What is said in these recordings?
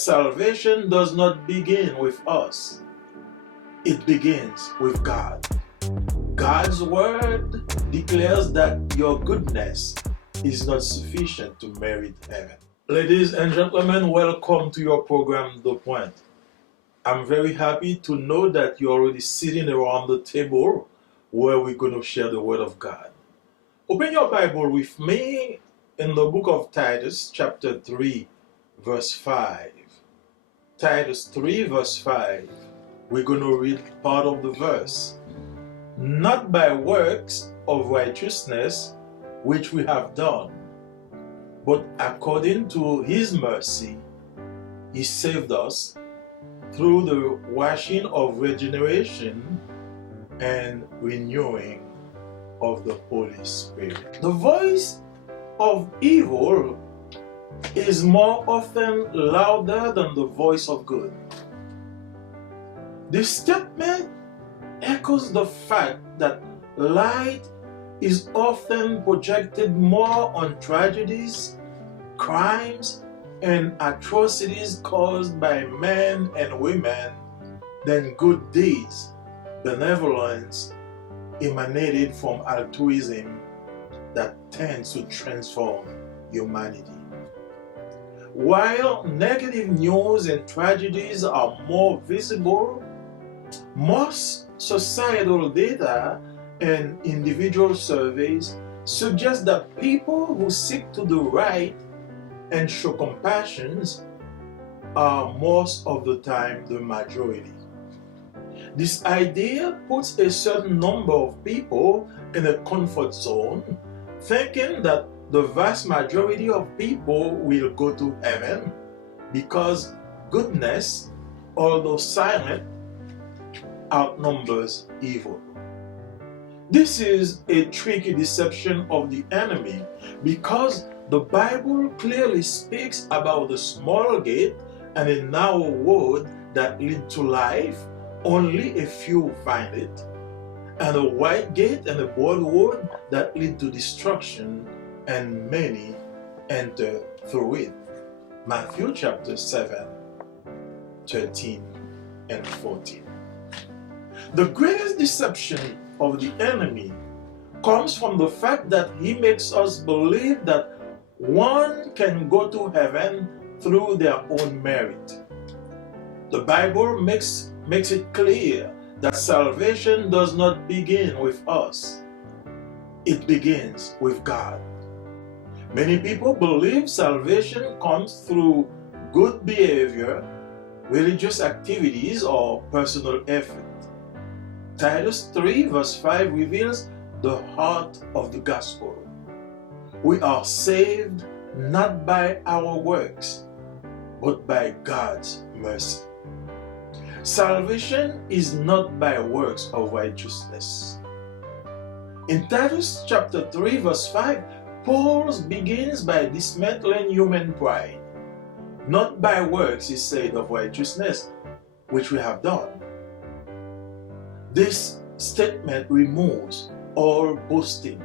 salvation does not begin with us. It begins with God. God's word declares that your goodness is not sufficient to merit heaven. Ladies and gentlemen, welcome to your program, The Point. I'm very happy to know that you're already sitting around the table where we're going to share the word of God. Open your Bible with me in the book of Titus, chapter 3, verse 5. Titus 3, verse 5. We're going to read part of the verse. Not by works of righteousness which we have done, but according to his mercy, he saved us through the washing of regeneration and renewing of the Holy Spirit. The voice of evil is more often louder than the voice of good. This statement echoes the fact that light is often projected more on tragedies, crimes, and atrocities caused by men and women than good deeds, benevolence emanated from altruism that tends to transform humanity. While negative news and tragedies are more visible, most societal data and individual surveys suggest that people who seek to do right and show compassion are most of the time the majority. This idea puts a certain number of people in a comfort zone, thinking that the vast majority of people will go to heaven because goodness, although silent, outnumbers evil. This is a tricky deception of the enemy because the Bible clearly speaks about the small gate and a narrow road that lead to life. Only a few find it, and a wide gate and a broad road that lead to destruction, and many enter through it. Matthew chapter 7, 13 and 14. The greatest deception of the enemy comes from the fact that he makes us believe that one can go to heaven through their own merit. The Bible makes it clear that salvation does not begin with us. It begins with God. Many people believe salvation comes through good behavior, religious activities, or personal effort. Titus 3 verse 5 reveals the heart of the gospel. We are saved not by our works, but by God's mercy. Salvation is not by works of righteousness. In Titus chapter 3 verse 5, Paul begins by dismantling human pride. Not by works, he said, of righteousness, which we have done. This statement removes all boasting.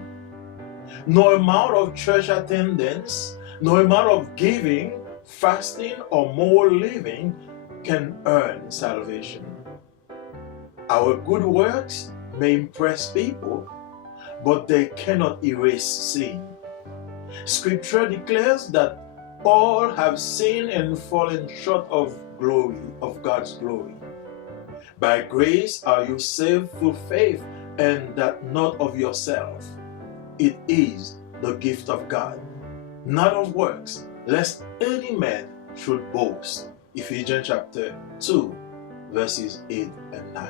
No amount of church attendance, no amount of giving, fasting, or moral living can earn salvation. Our good works may impress people, but they cannot erase sin. Scripture declares that all have sinned and fallen short of God's glory. By grace are you saved through faith, and that not of yourself. It is the gift of God, not of works, lest any man should boast. Ephesians chapter 2, verses 8 and 9.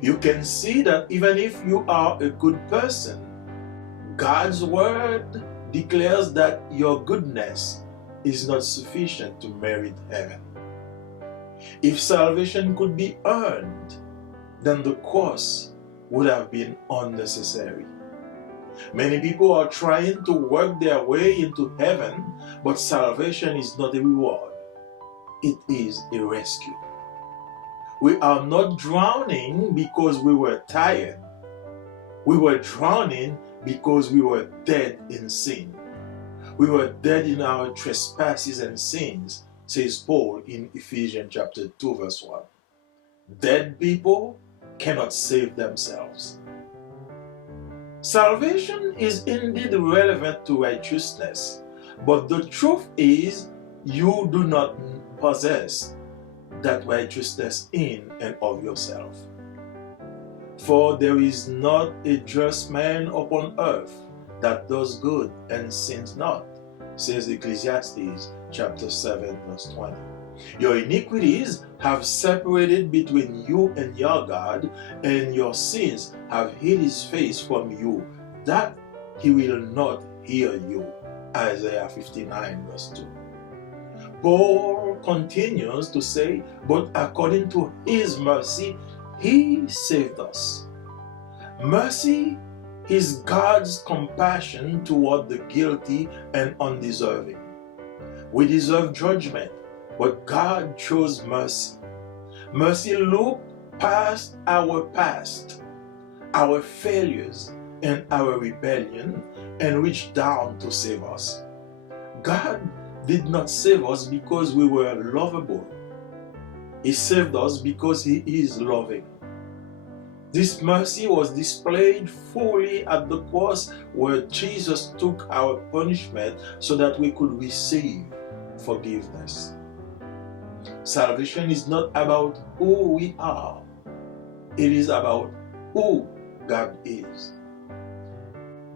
You can see that even if you are a good person, God's word declares that your goodness is not sufficient to merit heaven. If salvation could be earned, then the cross would have been unnecessary. Many people are trying to work their way into heaven, but salvation is not a reward. It is a rescue. We are not drowning because we were tired. We were drowning because we were dead in sin. We were dead in our trespasses and sins, says Paul in Ephesians chapter 2 verse 1. Dead people cannot save themselves. Salvation is indeed relevant to righteousness, but the truth is you do not possess that righteousness in and of yourself. For there is not a just man upon earth that does good and sins not, says Ecclesiastes chapter 7 verse 20. Your iniquities have separated between you and your God, and your sins have hid his face from you, that he will not hear you. Isaiah 59 verse 2. Paul continues to say, but according to his mercy, he saved us. Mercy is God's compassion toward the guilty and undeserving. We deserve judgment, but God chose mercy. Mercy looked past, our failures, and our rebellion, and reached down to save us. God did not save us because we were lovable. He saved us because he is loving. This mercy was displayed fully at the cross, where Jesus took our punishment so that we could receive forgiveness. Salvation is not about who we are. It is about who God is.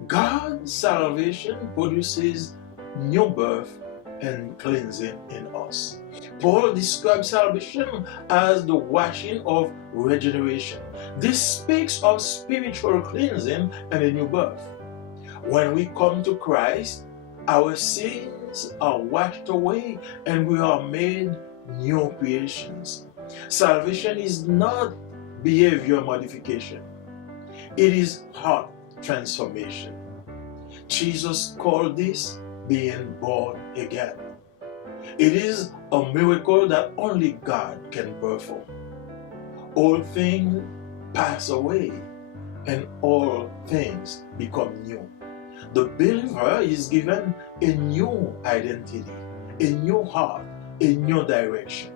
God's salvation produces new birth and cleansing in us. Paul describes salvation as the washing of regeneration. This speaks of spiritual cleansing and a new birth. When we come to Christ, our sins are washed away and we are made new creations. Salvation is not behavior modification. It is heart transformation. Jesus called this being born again. It is a miracle that only God can perform. All things pass away and all things become new. The believer is given a new identity, a new heart, a new direction.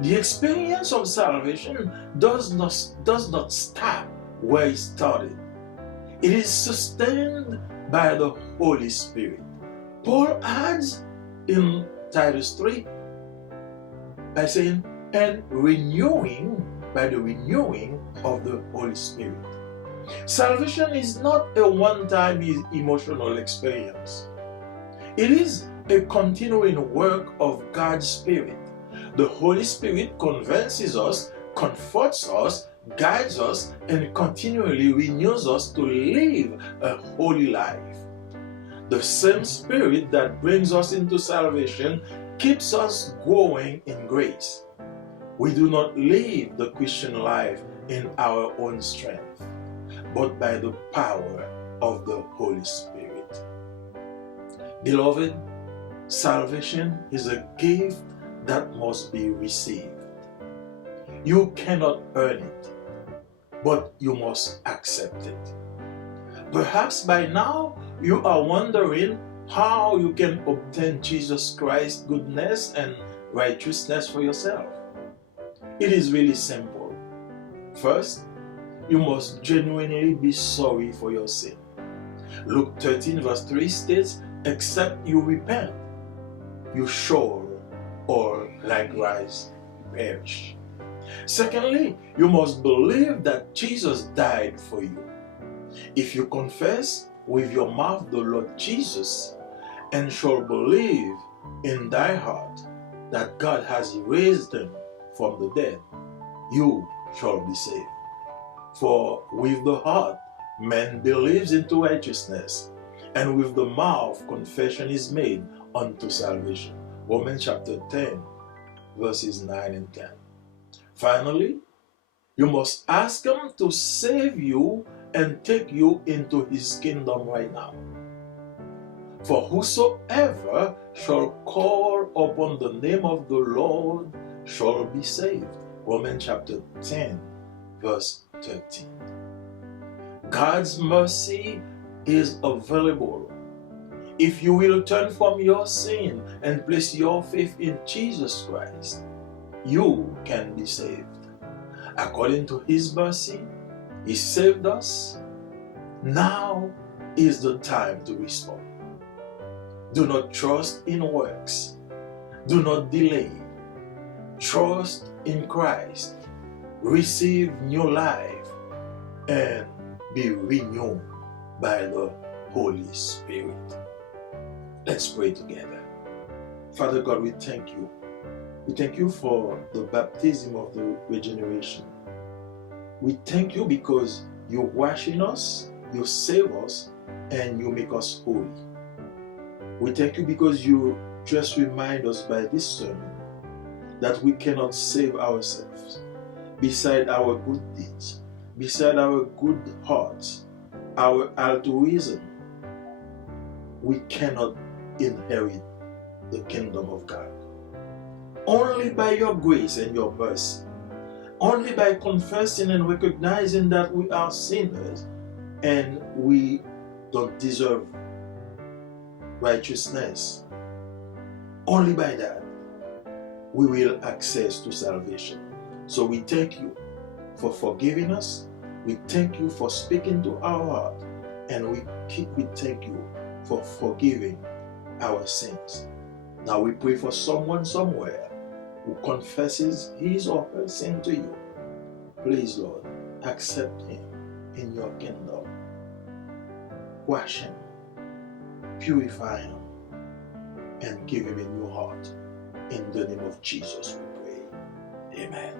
The experience of salvation does not stop where it started. It is sustained by the Holy Spirit. Paul adds in Titus 3 by saying, and by the renewing of the Holy Spirit. Salvation is not a one-time emotional experience. It is a continuing work of God's Spirit. The Holy Spirit convinces us, comforts us, guides us, and continually renews us to live a holy life. The same Spirit that brings us into salvation keeps us growing in grace. We do not live the Christian life in our own strength, but by the power of the Holy Spirit. Beloved, salvation is a gift that must be received. You cannot earn it, but you must accept it. Perhaps by now you are wondering how you can obtain Jesus Christ's goodness and righteousness for yourself. It is really simple. First, you must genuinely be sorry for your sin. Luke 13 verse 3 states, except you repent, you shall or likewise perish. Secondly, you must believe that Jesus died for you. If you confess with your mouth the Lord Jesus and shall believe in thy heart that God has raised him from the dead, you shall be saved. For with the heart man believes into righteousness, and with the mouth confession is made unto salvation. Romans chapter 10 verses 9 and 10. Finally, you must ask him to save you and take you into his kingdom right now. For whosoever shall call upon the name of the Lord shall be saved. Romans chapter 10 verse 13. God's mercy is available. If you will turn from your sin and place your faith in Jesus Christ, you can be saved. According to His mercy, He saved us. Now is the time to respond. Do not trust in works. Do not delay. Trust in Christ. Receive new life and be renewed by the Holy Spirit. Let's pray together. Father God, we thank you. We thank you for the baptism of the regeneration. We thank you because you're washing us, you save us, and you make us holy. We thank you because you just remind us by this sermon that we cannot save ourselves. Beside our good deeds, beside our good hearts, our altruism, we cannot inherit the kingdom of God. Only by your grace and your mercy, only by confessing and recognizing that we are sinners and we don't deserve righteousness, only by that we will access to salvation. So we thank you for forgiving us. We thank you for speaking to our heart, and we thank you for forgiving our sins. Now we pray for someone somewhere who confesses his or her sin to you. Please, Lord, accept him in your kingdom. Wash him, purify him, and give him a new heart. In the name of Jesus we pray. Amen.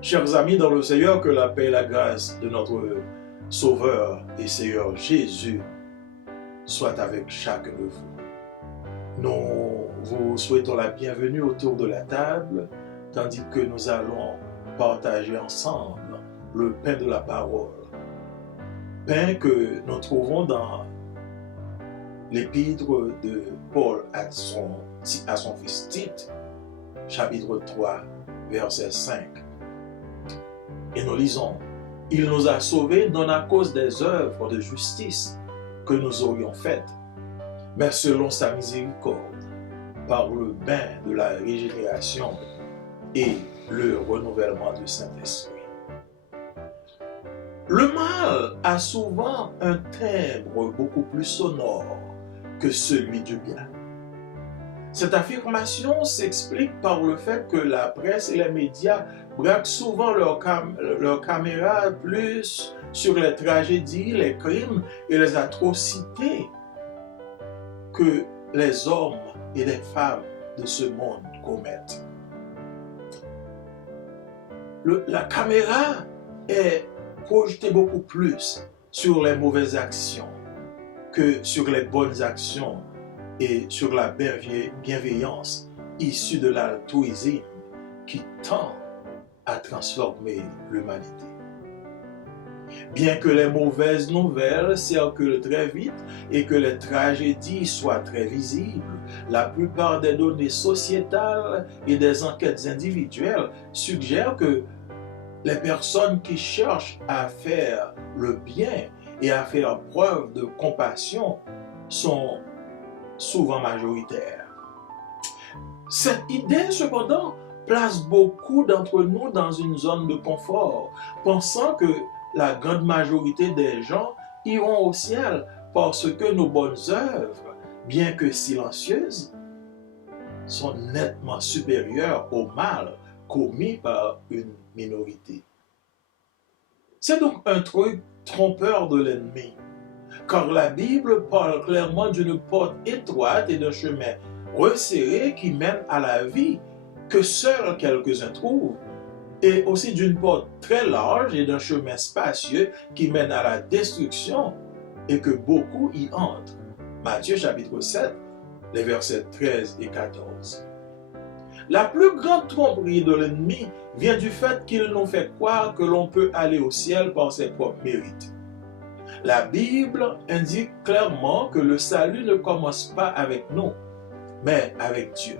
Chers amis dans le Seigneur, que la paix et la grâce de notre Sauveur et Seigneur Jésus soient avec chacun de vous. Nous vous souhaitons la bienvenue autour de la table, tandis que nous allons partager ensemble le pain de la parole. Pain que nous trouvons dans l'épître de Paul à son fils Tite, chapitre 3, verset 5. Et nous lisons, « Il nous a sauvés non à cause des œuvres de justice que nous aurions faites, mais selon sa miséricorde, par le bain de la régénération et le renouvellement du Saint-Esprit. » Le mal a souvent un timbre beaucoup plus sonore que celui du bien. Cette affirmation s'explique par le fait que la presse et les médias braquent souvent leur caméra plus sur les tragédies, les crimes et les atrocités que les hommes et les femmes de ce monde commettent. La caméra est projetée beaucoup plus sur les mauvaises actions que sur les bonnes actions et sur la bienveillance issue de l'altruisme qui tend à transformer l'humanité. Bien que les mauvaises nouvelles circulent très vite et que les tragédies soient très visibles, la plupart des données sociétales et des enquêtes individuelles suggèrent que les personnes qui cherchent à faire le bien et à faire preuve de compassion sont souvent majoritaires. Cette idée, cependant, place beaucoup d'entre nous dans une zone de confort, pensant que la grande majorité des gens iront au ciel parce que nos bonnes œuvres, bien que silencieuses, sont nettement supérieures au mal commis par une minorité. C'est donc un truc trompeur de l'ennemi, car la Bible parle clairement d'une porte étroite et d'un chemin resserré qui mène à la vie que seuls quelques-uns trouvent, et aussi d'une porte très large et d'un chemin spacieux qui mène à la destruction et que beaucoup y entrent. Matthieu chapitre 7, les versets 13 et 14. La plus grande tromperie de l'ennemi vient du fait qu'il nous fait croire que l'on peut aller au ciel par ses propres mérites. La Bible indique clairement que le salut ne commence pas avec nous, mais avec Dieu.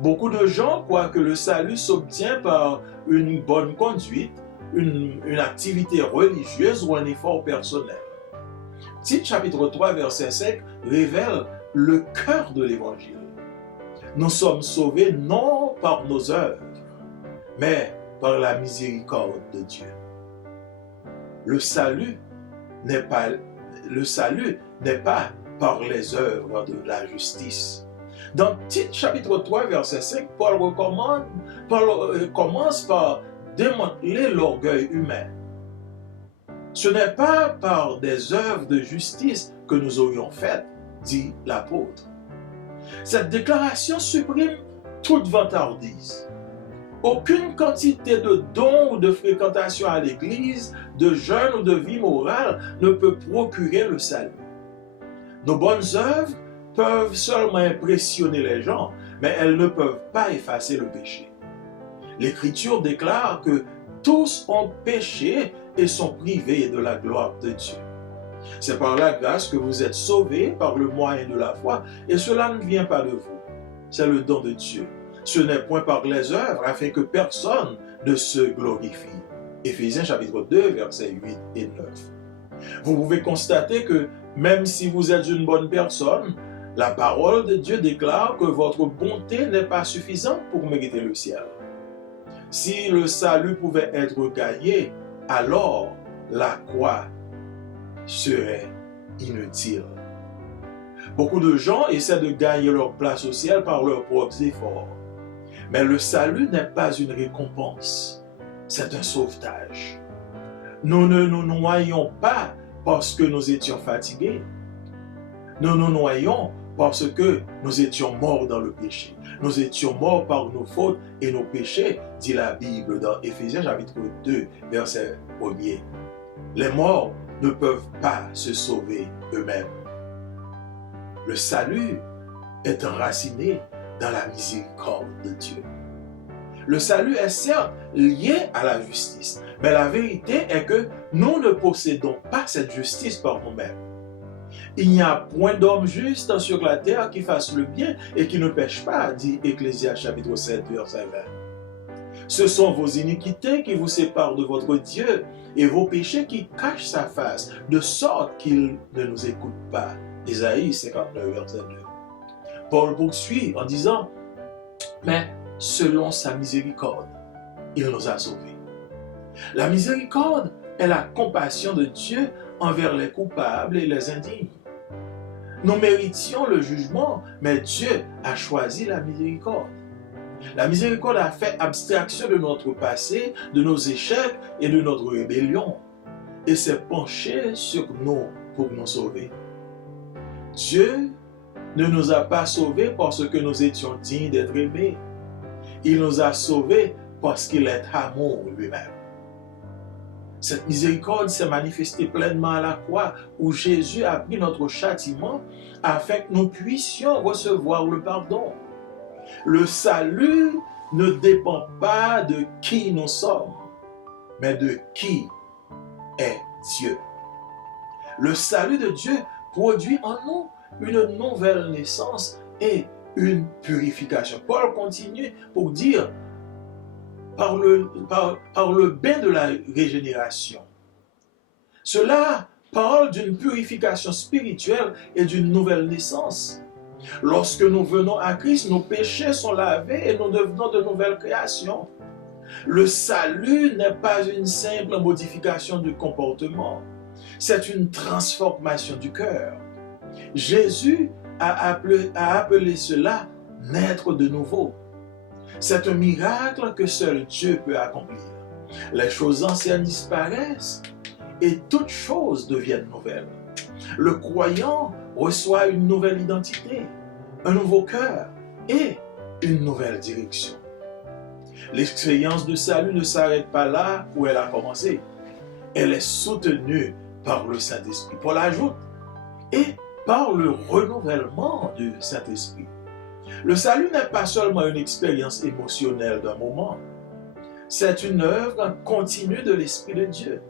Beaucoup de gens croient que le salut s'obtient par une bonne conduite, une activité religieuse ou un effort personnel. Tite chapitre 3, verset 5 révèle le cœur de l'évangile. Nous sommes sauvés non par nos œuvres, mais par la miséricorde de Dieu. Le salut n'est pas par les œuvres de la justice. Dans Tite chapitre 3, verset 5, Paul commence par démanteler l'orgueil humain. Ce n'est pas par des œuvres de justice que nous aurions faites, dit l'apôtre. Cette déclaration supprime toute vantardise. Aucune quantité de dons ou de fréquentation à l'église, de jeûne ou de vie morale ne peut procurer le salut. Nos bonnes œuvres peuvent seulement impressionner les gens, mais elles ne peuvent pas effacer le péché. L'Écriture déclare que tous ont péché et sont privés de la gloire de Dieu. C'est par la grâce que vous êtes sauvés par le moyen de la foi, et cela ne vient pas de vous. C'est le don de Dieu. Ce n'est point par les œuvres, afin que personne ne se glorifie. Éphésiens chapitre 2, versets 8 et 9. Vous pouvez constater que même si vous êtes une bonne personne, la parole de Dieu déclare que votre bonté n'est pas suffisante pour mériter le ciel. Si le salut pouvait être gagné, alors la croix serait inutile. Beaucoup de gens essaient de gagner leur place au ciel par leurs propres efforts. Mais le salut n'est pas une récompense, c'est un sauvetage. Nous ne nous noyons pas parce que nous étions fatigués. Nous nous noyons parce que nous étions morts dans le péché. Nous étions morts par nos fautes et nos péchés, dit la Bible dans Éphésiens chapitre 2, verset 1er. Les morts ne peuvent pas se sauver eux-mêmes. Le salut est enraciné dans la miséricorde de Dieu. Le salut est certes lié à la justice, mais la vérité est que nous ne possédons pas cette justice par nous-mêmes. Il n'y a point d'homme juste sur la terre qui fasse le bien et qui ne pêche pas, dit Ecclésiaste chapitre 7, verset 20. Ce sont vos iniquités qui vous séparent de votre Dieu et vos péchés qui cachent sa face, de sorte qu'il ne nous écoute pas. Isaïe 59, verset 2. Paul poursuit en disant, mais selon sa miséricorde, il nous a sauvés. La miséricorde est la compassion de Dieu envers les coupables et les indignes. Nous méritions le jugement, mais Dieu a choisi la miséricorde. La miséricorde a fait abstraction de notre passé, de nos échecs et de notre rébellion, et s'est penché sur nous pour nous sauver. Dieu ne nous a pas sauvés parce que nous étions dignes d'être aimés. Il nous a sauvés parce qu'il est amour lui-même. Cette miséricorde s'est manifestée pleinement à la croix où Jésus a pris notre châtiment afin que nous puissions recevoir le pardon. Le salut ne dépend pas de qui nous sommes, mais de qui est Dieu. Le salut de Dieu produit en nous une nouvelle naissance et une purification. Paul continue pour dire par le bain de la régénération. Cela parle d'une purification spirituelle et d'une nouvelle naissance. Lorsque nous venons à Christ, nos péchés sont lavés et nous devenons de nouvelles créations. Le salut n'est pas une simple modification du comportement, c'est une transformation du cœur. Jésus a appelé cela naître de nouveau. C'est un miracle que seul Dieu peut accomplir. Les choses anciennes disparaissent et toutes choses deviennent nouvelles. Le croyant reçoit une nouvelle identité, un nouveau cœur et une nouvelle direction. L'expérience de salut ne s'arrête pas là où elle a commencé. Elle est soutenue par le Saint-Esprit. Paul ajoute, et par le renouvellement du Saint-Esprit. Le salut n'est pas seulement une expérience émotionnelle d'un moment. C'est une œuvre continue de l'Esprit de Dieu.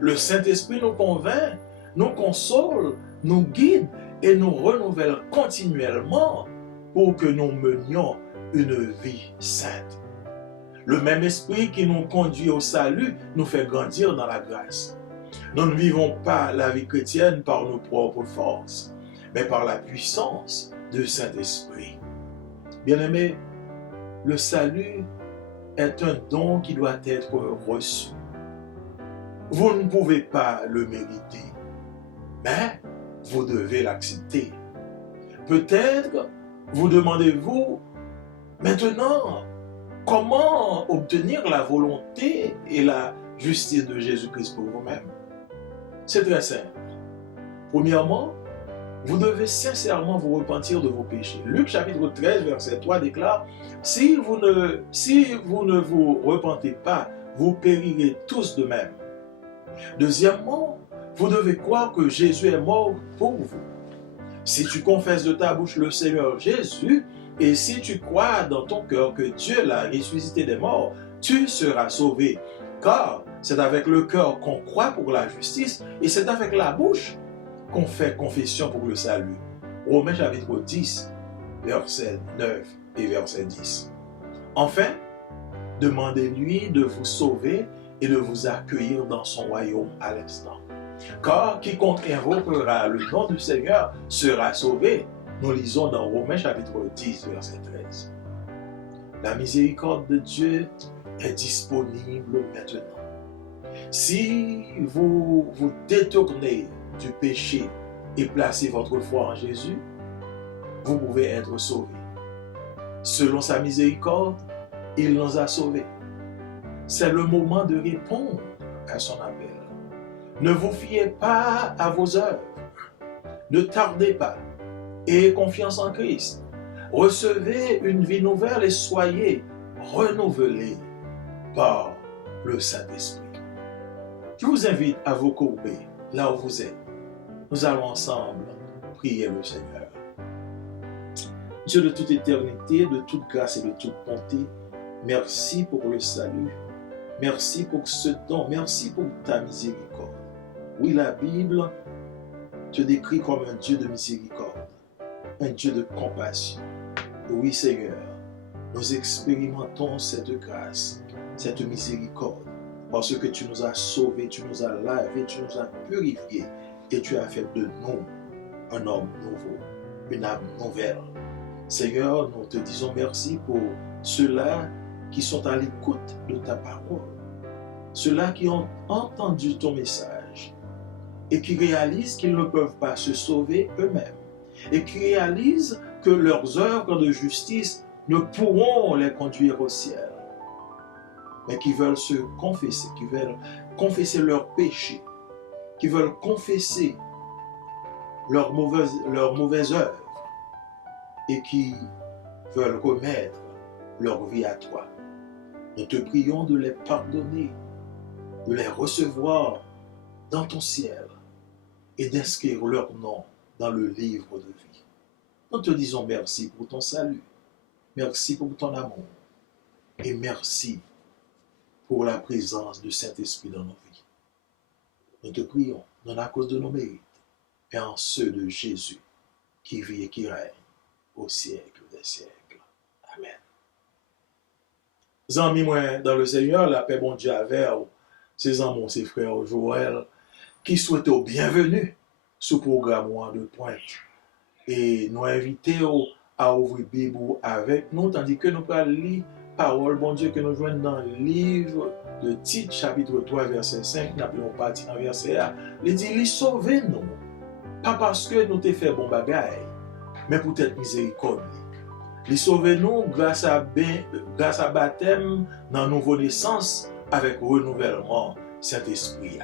Le Saint-Esprit nous convainc, nous console, nous guide et nous renouvelle continuellement pour que nous menions une vie sainte. Le même esprit qui nous conduit au salut nous fait grandir dans la grâce. Nous ne vivons pas la vie chrétienne par nos propres forces, mais par la puissance du Saint-Esprit. Bien-aimés, le salut est un don qui doit être reçu. Vous ne pouvez pas le mériter, mais vous devez l'accepter. Peut-être vous demandez-vous maintenant comment obtenir la volonté et la justice de Jésus-Christ pour vous-même. C'est très simple. Premièrement, vous devez sincèrement vous repentir de vos péchés. Luc chapitre 13, verset 3 déclare, si vous ne vous repentez pas, vous périrez tous de même. Deuxièmement, vous devez croire que Jésus est mort pour vous. Si tu confesses de ta bouche le Seigneur Jésus, et si tu crois dans ton cœur que Dieu l'a ressuscité des morts, tu seras sauvé. Car c'est avec le cœur qu'on croit pour la justice, et c'est avec la bouche qu'on fait confession pour le salut. Romains chapitre 10, verset 9 et verset 10. Enfin, demandez-lui de vous sauver et de vous accueillir dans son royaume à l'instant. Car quiconque invoquera le nom du Seigneur sera sauvé. Nous lisons dans Romains chapitre 10, verset 13. La miséricorde de Dieu est disponible maintenant. Si vous vous détournez du péché et placez votre foi en Jésus, vous pouvez être sauvés. Selon sa miséricorde, il nous a sauvés. C'est le moment de répondre à son appel. Ne vous fiez pas à vos œuvres. Ne tardez pas. Ayez confiance en Christ. Recevez une vie nouvelle et soyez renouvelés par le Saint-Esprit. Je vous invite à vous courber là où vous êtes. Nous allons ensemble prier le Seigneur. Dieu de toute éternité, de toute grâce et de toute bonté, merci pour le salut. Merci pour ce don. Merci pour ta miséricorde. Oui, la Bible te décrit comme un Dieu de miséricorde, un Dieu de compassion. Oui, Seigneur, nous expérimentons cette grâce, cette miséricorde, parce que tu nous as sauvés, tu nous as lavés, tu nous as purifiés, et tu as fait de nous un homme nouveau, une âme nouvelle. Seigneur, nous te disons merci pour ceux-là qui sont à l'écoute de ta parole, ceux-là qui ont entendu ton message et qui réalisent qu'ils ne peuvent pas se sauver eux-mêmes et qui réalisent que leurs œuvres de justice ne pourront les conduire au ciel, mais qui veulent se confesser, qui veulent confesser leurs péchés, qui veulent confesser leurs mauvaises œuvres et qui veulent remettre leur vie à toi. Nous te prions de les pardonner, de les recevoir dans ton ciel et d'inscrire leur nom dans le livre de vie. Nous te disons merci pour ton salut, merci pour ton amour et merci pour la présence du Saint-Esprit dans nos vies. Nous te prions, non à cause de nos mérites, mais en ceux de Jésus qui vit et qui règne au siècle des siècles. Amen. Amis, moi, dans le Seigneur, la paix bon Dieu avec ses amis, ses frères Joël, qui souhaitent au bienvenue sous programme de pointe. Et nous invitons à ouvrir la Bible avec nous, tandis que nous allons lire parole, bon Dieu, que nous joignons dans le livre de Tite, chapitre 3, verset 5, nous appelons partie dans verset 1. Il dit, sauvez-nous, pas parce que nous t'ai fait bon bagaille, mais pour être miséricorde. Il sauvez-nous grâce à baptême dans nouveau naissance avec renouvellement Saint-Esprit.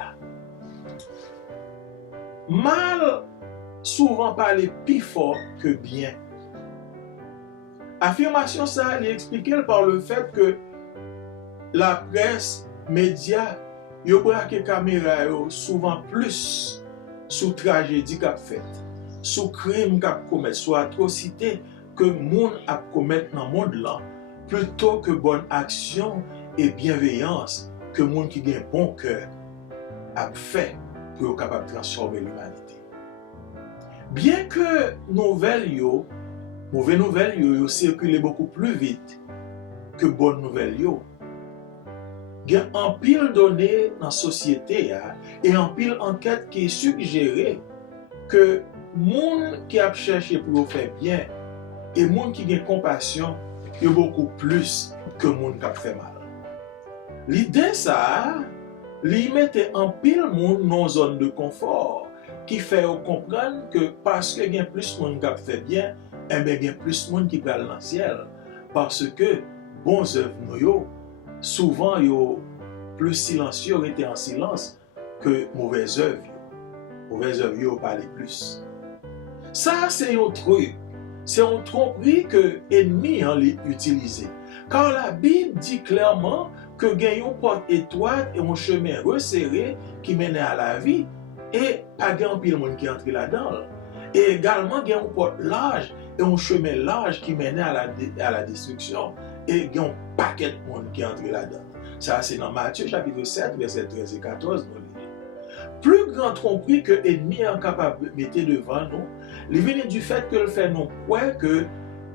Mal souvent parler plus fort que bien. Affirmation ça est expliquée par le fait que la presse, médias, yo braqué caméra souvent plus sous tragédie qu'a fait, sous crime qu'a commettre, sous atrocité que monde a commettre dans le monde là, plutôt que bonne action et bienveillance que monde qui a un bon cœur a fait pour être capable de transformer l'humanité. Bien que mauvaises nouvelles yo circulent beaucoup plus vite que bonnes nouvelles yo, Il y a un pile donné dans la société et un pile enquête qui est suggéré que monde qui a cherché pour faire bien et monde qui a compassion est beaucoup plus que monde qui a fait mal. L'idée ça, lui mettait en pile monde dans une zone de confort qui fait comprendre que parce que il y a plus de monde qui a fait bien, et bien il y a plus de monde qui va dans le ciel parce que bons œuvres nous souvent yo plus silencieux étaient en silence que mauvaises œuvres. Mauvaises œuvres yo parlent plus. Ça c'est un truc, c'est un tromperie que l'ennemi l'a utilisé. Car la Bible dit clairement que il y a une porte étroite et un chemin resserré qui mène à la vie et pas grand pile monde qui entre là-dedans. Et également il y a une porte large et un chemin large qui mène à la destruction et il y a un paquet de monde qui entre là-dedans. Ça c'est dans Matthieu chapitre 7 verset 13 et 14. Plus grand tromperie que l'ennemi est capable de mettre devant nous, il vient du fait que le fait nous croire que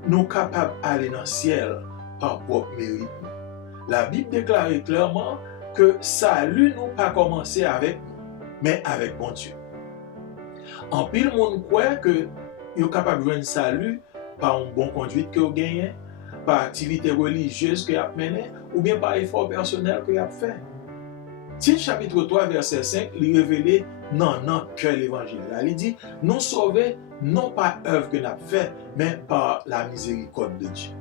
nous sommes capables d'aller dans le ciel par propre mérite. La Bible déclare clairement que salut nous pas commencé avec nous, mais avec mon Dieu. En pile monde croit que vous êtes capable de jouer un salut par une bonne conduite que vous gagnez, par activité religieuse que vous avez menée, ou bien par effort personnel que vous avez fait. Tite chapitre 3 verset 5, il révèle non que l'évangile. Il dit, nous sauvés non par œuvre que nous avons fait, mais par la miséricorde de Dieu.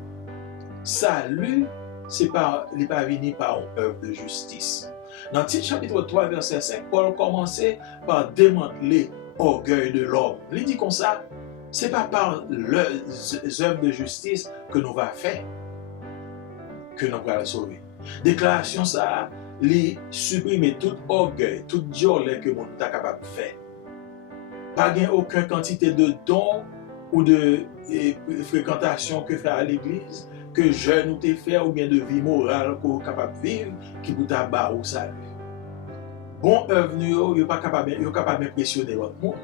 Salut, c'est pas venu par une œuvre de justice. Dans Tite chapitre 3 verset 5, Paul commençait par démanteler l'orgueil de l'homme. Il dit comme ça, c'est pas par les œuvres de justice que nous va faire que nous allons sauver. Déclaration ça, les supprimer tout orgueil, tout diolé que monde est capable de faire. Pas gain aucune quantité de dons ou de fréquentation que fait à l'église, que jeune ou te fait ou bien de vie morale qu'on est capable de vivre qui vous tabac ou salut. Bon œuvre nous yo pas capable d'impressionner l'autre monde,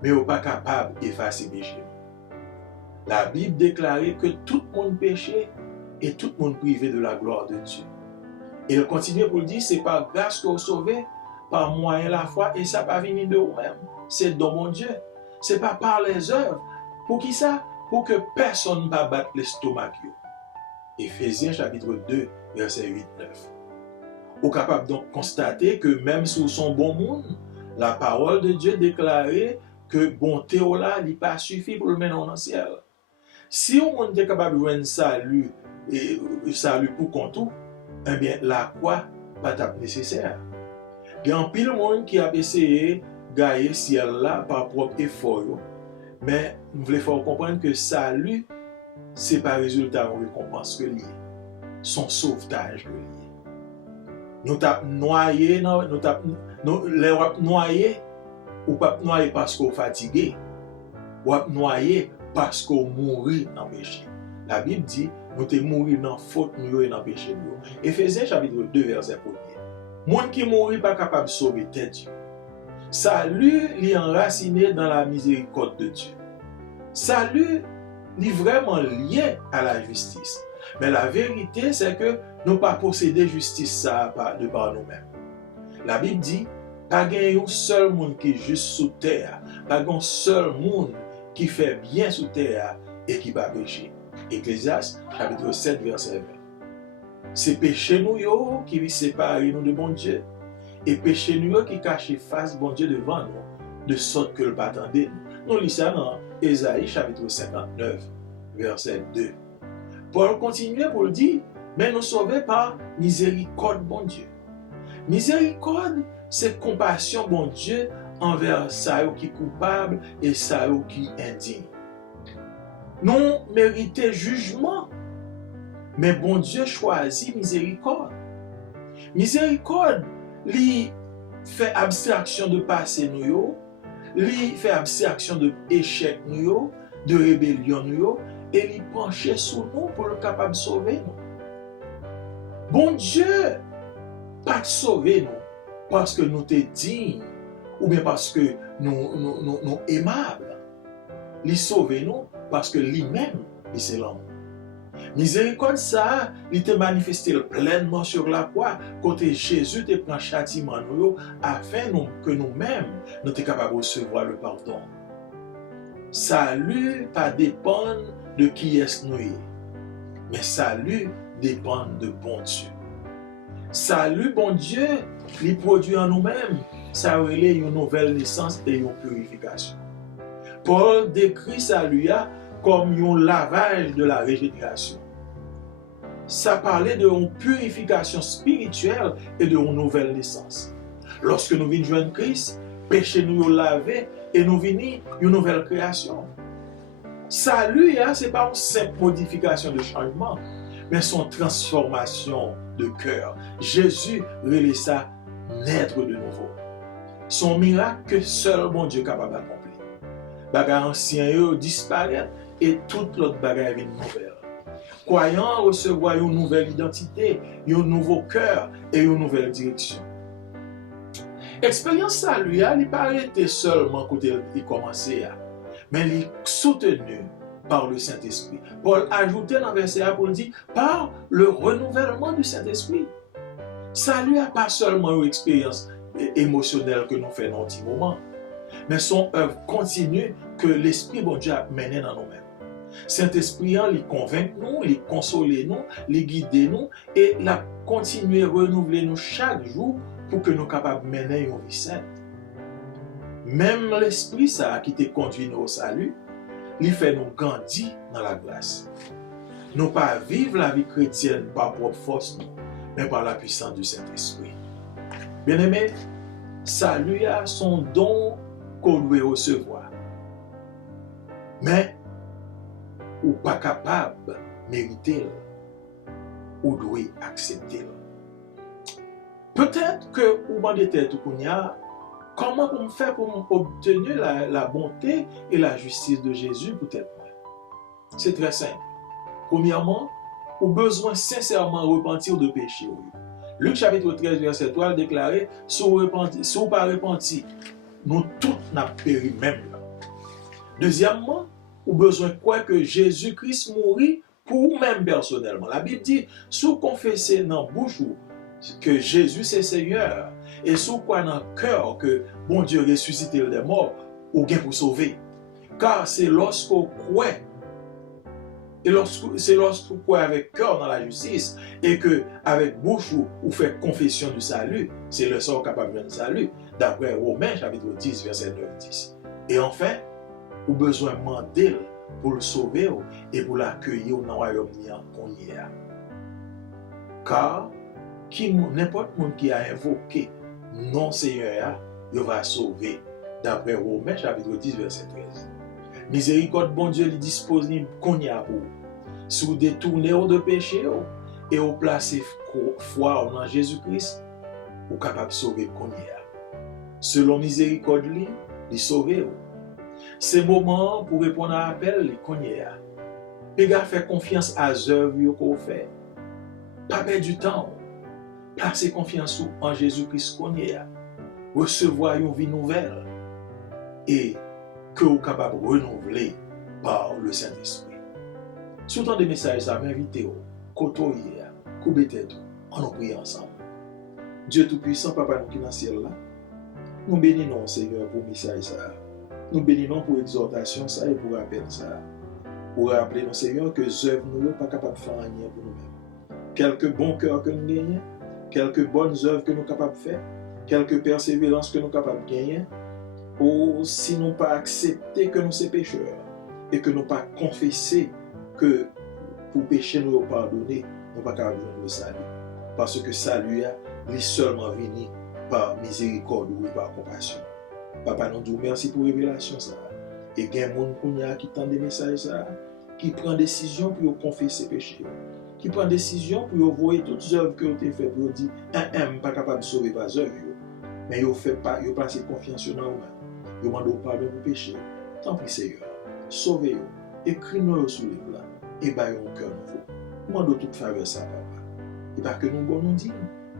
mais yo pas capable d'effacer péché. La Bible déclare que tout le monde péché et tout le monde privé de la gloire de Dieu. Et il continue pour dire, c'est par grâce que vous sauvez, par moyen de la foi, et ça pas venir de vous-même. C'est dans mon Dieu. C'est pas par les œuvres. Pour qui ça? Pour que personne ne batte l'estomac. Éphésiens chapitre 2, verset 8-9. Vous êtes capable donc de constater que même sous son bon monde, la parole de Dieu déclarait que bonté là n'est pas suffit pour le mener dans le ciel. Si on est capable de voir salut et salut pour compte, eh bien la croix pas nécessaire. Il y a un pile de monde qui a essayé de gagner le ciel là par propre effort. Mais nous voulons comprendre que salut, ce n'est pas le résultat de récompense que lié. Son sauvetage que lié. Nous t'avons noyé, ou pas noyé parce qu'on est fatigué, ou noyé parce qu'on mourit dans le péché. La Bible dit, nous t'es mouru dans la faute, nous et dans le péché. Éphésiens chapitre 2, verset 1. Monde qui mourit pas capable de sauver tête. Salut est enraciné dans la miséricorde de Dieu. Salut est vraiment lié à la justice. Mais la vérité, c'est que nous pas posséder justice ça de par nous-mêmes. La Bible dit, pas un seul monde qui est juste sous terre, pas un seul monde qui fait bien sous terre et qui va pécher. Ecclésiaste, chapitre 7, verset 20. C'est péché nous qui sépare nous de bon Dieu. Et péché nous qui cache face bon Dieu devant nous, de sorte que le pas attendait nous. Nous lisons ça dans Ésaïe, chapitre 59, verset 2. Paul continue pour le dire, mais nous sauvés par miséricorde bon Dieu. Miséricorde, c'est compassion bon Dieu envers ça qui est coupable et ça qui est indigne. Nous méritons jugement, mais bon Dieu choisit miséricorde. Miséricorde, lui fait abstraction de passé nous, lui fait abstraction de échec nous, de rébellion nous, et lui penche sur nous pour le capable de sauver nous. Bon Dieu, pas de sauver nous parce que nous sommes dignes ou bien parce que nous aimables. Il sauve nous parce que lui-même, c'est l'amour. Miséricorde ça, il était manifesté pleinement sur la croix, côté Jésus te prend châtiment nous afin que nous-mêmes nous sommes capables de recevoir le pardon. Salut pas dépend de qui est nous, mais salut dépend de bon Dieu. Salut bon Dieu, il produit en nous-mêmes, ça relève une nouvelle naissance et une purification. Paul décrit salut comme un lavage de la régénération. Ça parlait d'une purification spirituelle et d'une nouvelle naissance. Lorsque nous venons joindre Christ, péché nous lavé et nous venons une nouvelle création. Salut, ce n'est pas une simple modification de changement, mais son transformation de cœur. Jésus relève ça naître de nouveau. Son miracle que seul bon Dieu est capable d'accomplir. Bagages anciens disparaissent et toute l'autre bagaille vient nouvelle. Croyant recevoir une nouvelle identité, un nouveau cœur et une nouvelle direction. L'expérience salut, il n'est pas arrêté seulement quand il commençait, mais il est soutenu par le Saint-Esprit. Paul ajoutait dans le verset pour dire par le renouvellement du Saint-Esprit. Salut n'est pas seulement une expérience émotionnelle que nous faisons dans un petit moment, mais son œuvre continue que l'Esprit bon Dieu a mené dans nous-mêmes. Saint-Esprit, il convainc nous, il console nous, il guide nous et il continue à renouveler nous chaque jour pour que nous soyons capables de mener une vie sainte. Même l'Esprit ça qui te conduit au salut, il fait nous grandir dans la grâce. Nous pas vivre la vie chrétienne par propre force, mais par la puissance du Saint-Esprit. Bien-aimés, salut a son don qu'on doit recevoir. Mais, ou pas capable de mériter, ou doit accepter. Peut-être que vous demandez tête comment pour me faire pour obtenir la bonté et la justice de Jésus peut-être. C'est très simple. Premièrement, vous avez besoin sincèrement de repentir de péché. Luc chapitre 13, verset 3 déclaré, si vous ne pas repenti, nous tous n'avons péri même. Deuxièmement, vous avez besoin de croire que Jésus-Christ mourit pour vous-même personnellement. La Bible dit, si vous confessez dans la bouche que Jésus c'est Seigneur, et si vous croyez dans le cœur que bon Dieu ressuscité des morts, vous gagnez pour sauver. Car c'est lorsque vous croyez, c'est lorsque vous croyez avec cœur dans la justice, et que avec bouche vous faites confession du salut, c'est le sort capable de salut, d'après Romains chapitre 10, verset 9-10. Et enfin, vous avez besoin de demander pour le sauver et pour l'accueillir dans le royaume qu'on y est. Car n'importe qui a invoqué non Seigneur, il va sauver, d'après Romains chapitre 10, verset 13. Miséricorde, bon Dieu, il dispose qu'on y a pour. Si vous détournez de péché et vous placez foi en Jésus-Christ, vous êtes capable de sauver qu'on y a. Selon miséricorde, il sauve. C'est le moment pour répondre à l'appel qu'on y a. Les gars, faites confiance à l'œuvre que vous faites. Pas perdre du temps. Placez confiance en Jésus-Christ qu'on y a. Recevoir une vie nouvelle. Et que vous êtes capable de renouveler par le Saint-Esprit. Surtout des messages, ça m'invite au côtoyer, couper tête, on nous prie ensemble. Dieu Tout-Puissant, Papa nous qui est dans le ciel là, nous bénissons Seigneur pour le message ça. Nous bénissons pour l'exhortation ça et pour rappel ça. Pour rappeler nos Seigneur que les œuvres nous ne sommes pas capables de faire rien pour nous-mêmes. Quelques bons cœurs que nous gagnons, quelques bonnes œuvres que nous sommes capables de faire, quelques persévérances que nous sommes capables de gagner, ou si nous pas accepter que nous sommes pécheurs et que nous pas confesser que pour pécher nous pardonner, nous pas capable de le salut. Parce que salut est seulement venu par miséricorde ou par compassion. Papa, nous disons merci pour la révélation ça. Et il y a des gens qui tendent des messages ça, qui prennent décision pour confesser péché, qui prennent décision pour voir toutes les œuvres que vous avez faites, pour dire pas capable de sauver pas œuvres, mais vous fait pas, vous placez confiance dans vous-même. Vous demandez pardon pour péché. Tant pis Seigneur, sauvez-vous, écrivez-nous sur les plans et baillons un cœur nouveau. Nous demandons toute faveur ça, papa. Et pas que nous bon nous disons,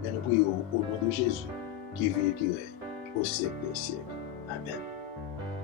mais nous prions au nom de Jésus qui vit et qui règne au siècle des siècles. Amen.